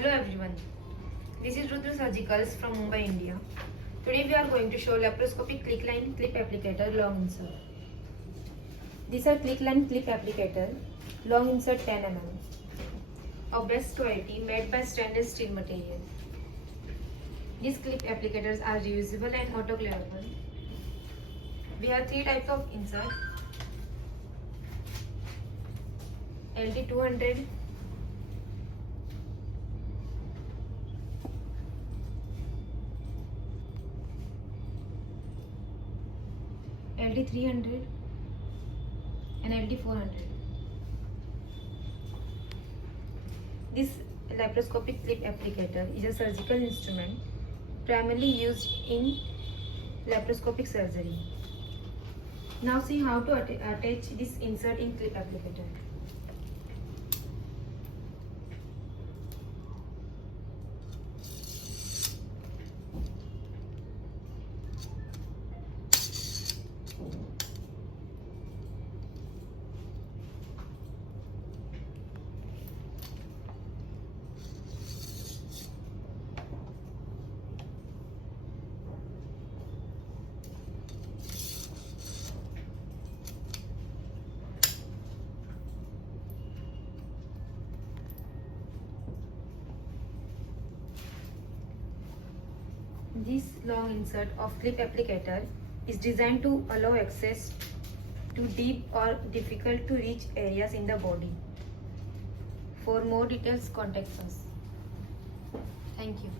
Hello everyone, this is Rudra Surgicals from Mumbai, India. Today we are going to show laparoscopic click line clip applicator long insert. These are click line clip applicator, long insert 10 mm, of best quality made by stainless steel material. These clip applicators are reusable and autoclavable. We have three types of insert: LD200, LD300 and LD400. This laparoscopic clip applicator is a surgical instrument primarily used in laparoscopic surgery. Now see how to attach this insert in clip applicator. This long insert of clip applicator is designed to allow access to deep or difficult to reach areas in the body. For more details, contact us. Thank you.